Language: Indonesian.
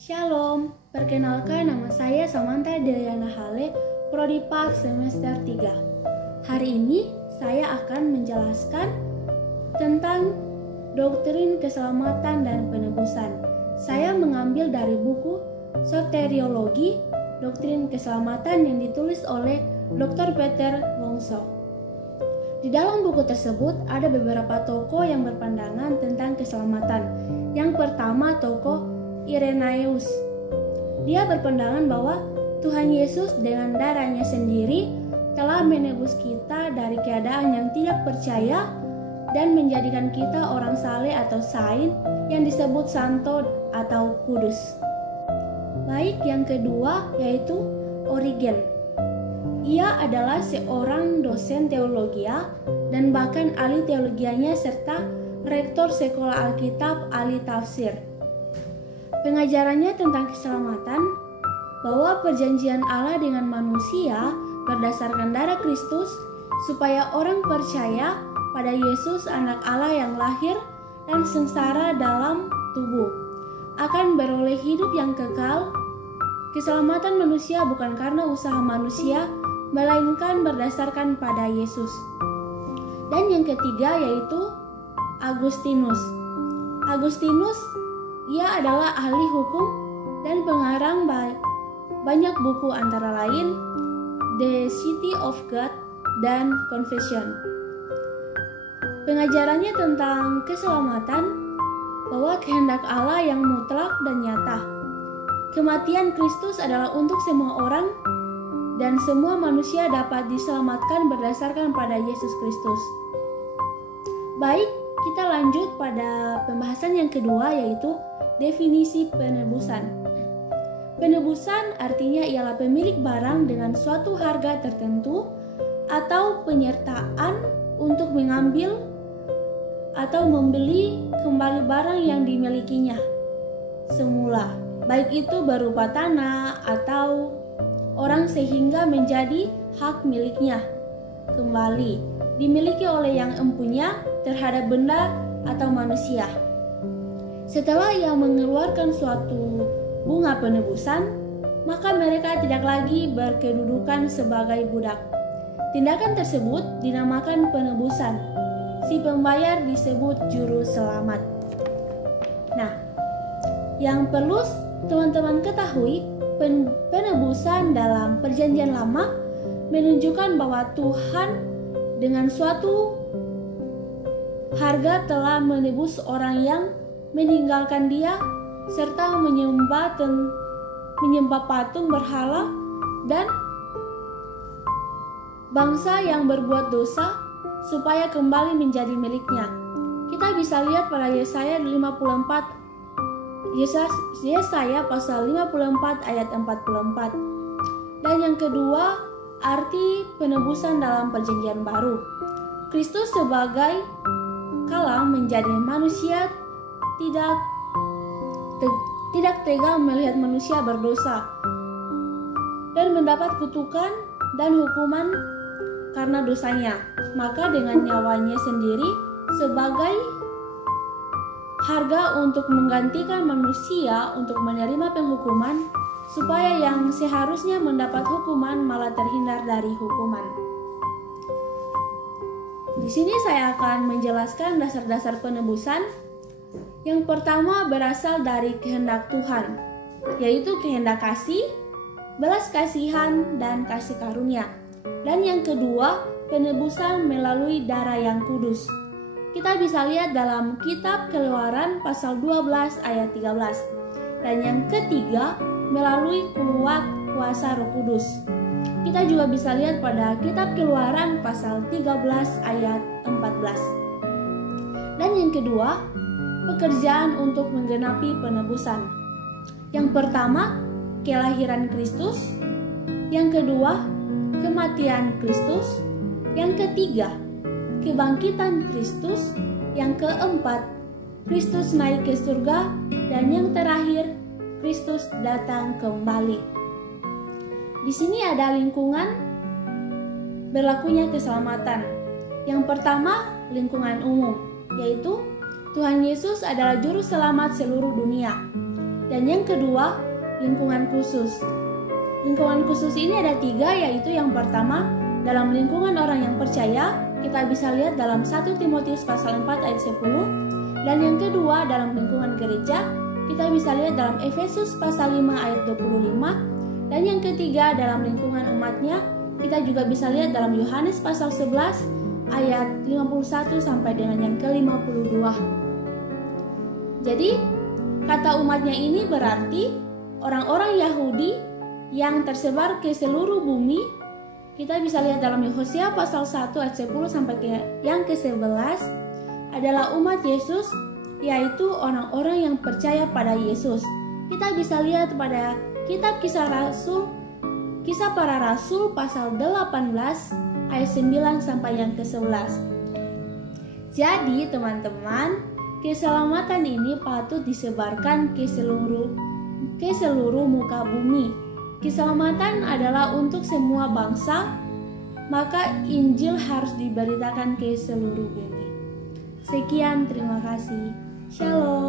Shalom, perkenalkan nama saya Samantha Deliana Hale, Prodi Pak semester 3. Hari ini saya akan menjelaskan tentang doktrin keselamatan dan penebusan. Saya mengambil dari buku Soteriologi, Doktrin Keselamatan yang ditulis oleh Dr. Peter Wongso. Di dalam buku tersebut ada beberapa tokoh yang berpandangan tentang keselamatan. Yang pertama tokoh Irenaeus. Dia berpandangan bahwa Tuhan Yesus dengan darahnya sendiri telah menebus kita dari keadaan yang tidak percaya dan menjadikan kita orang saleh atau saint yang disebut santo atau kudus. Baik, yang kedua yaitu Origen. Ia adalah seorang dosen teologia dan bahkan ahli teologianya serta rektor sekolah Alkitab ahli tafsir. Pengajarannya tentang keselamatan, bahwa perjanjian Allah dengan manusia berdasarkan darah Kristus supaya orang percaya pada Yesus anak Allah yang lahir dan sengsara dalam tubuh akan beroleh hidup yang kekal. Keselamatan manusia bukan karena usaha manusia, melainkan berdasarkan pada Yesus. Dan yang ketiga yaitu Agustinus. Ia adalah ahli hukum dan pengarang banyak buku antara lain The City of God dan Confession. Pengajarannya tentang keselamatan, bahwa kehendak Allah yang mutlak dan nyata. Kematian Kristus adalah untuk semua orang dan semua manusia dapat diselamatkan berdasarkan pada Yesus Kristus. Baik, kita lanjut pada pembahasan yang kedua yaitu definisi penebusan. Penebusan artinya ialah pemilik barang dengan suatu harga tertentu atau penyertaan untuk mengambil atau membeli kembali barang yang dimilikinya semula, baik itu berupa tanah atau orang sehingga menjadi hak miliknya kembali, dimiliki oleh yang empunya terhadap benda atau manusia. Setelah ia mengeluarkan suatu bunga penebusan, maka mereka tidak lagi berkedudukan sebagai budak. Tindakan tersebut dinamakan penebusan. Si pembayar disebut juru selamat. Nah, yang perlu teman-teman ketahui, penebusan dalam Perjanjian Lama menunjukkan bahwa Tuhan dengan suatu harga telah menebus orang yang meninggalkan Dia serta menyembah patung berhala dan bangsa yang berbuat dosa supaya kembali menjadi miliknya. Kita bisa lihat pada Yesaya pasal 54 ayat 44. Dan yang kedua, arti penebusan dalam Perjanjian Baru. Kristus sebagai kala menjadi manusia tidak tega melihat manusia berdosa dan mendapat kutukan dan hukuman karena dosanya. Maka dengan nyawanya sendiri sebagai harga untuk menggantikan manusia untuk menerima penghukuman, supaya yang seharusnya mendapat hukuman malah terhindar dari hukuman. Di sini saya akan menjelaskan dasar-dasar penebusan. Yang pertama berasal dari kehendak Tuhan, yaitu kehendak kasih, belas kasihan, dan kasih karunia. Dan yang kedua, penebusan melalui darah yang kudus. Kita bisa lihat dalam kitab Keluaran pasal 12 ayat 13. Dan yang ketiga, melalui kuasa Roh Kudus. Kita juga bisa lihat pada kitab Keluaran pasal 13 ayat 14. Dan yang kedua, pekerjaan untuk menggenapi penebusan. Yang pertama, kelahiran Kristus. Yang kedua, kematian Kristus. Yang ketiga, kebangkitan Kristus. Yang keempat, Kristus naik ke surga. Dan yang terakhir, Kristus datang kembali. Di sini ada lingkungan berlakunya keselamatan. Yang pertama, lingkungan umum, yaitu Tuhan Yesus adalah juru selamat seluruh dunia. Dan yang kedua, lingkungan khusus. Lingkungan khusus ini ada 3, yaitu yang pertama, dalam lingkungan orang yang percaya, kita bisa lihat dalam 1 Timotius pasal 4 ayat 10. Dan yang kedua, dalam lingkungan gereja, kita bisa lihat dalam Efesus pasal 5 ayat 25. Dan yang ketiga, dalam lingkungan umatnya, kita juga bisa lihat dalam Yohanes pasal 11 ayat 51 sampai dengan yang ke-52. Jadi, kata umatnya ini berarti orang-orang Yahudi yang tersebar ke seluruh bumi. Kita bisa lihat dalam Hosea pasal 1 ayat 10 sampai ke yang ke-11 adalah umat Yesus, yaitu orang-orang yang percaya pada Yesus. Kita bisa lihat pada kitab Kisah Para Rasul pasal 18 ayat 9 sampai yang ke-11. Jadi teman-teman, keselamatan ini patut disebarkan ke seluruh muka bumi. Keselamatan adalah untuk semua bangsa, maka Injil harus diberitakan ke seluruh bumi. Sekian, terima kasih. Shalom.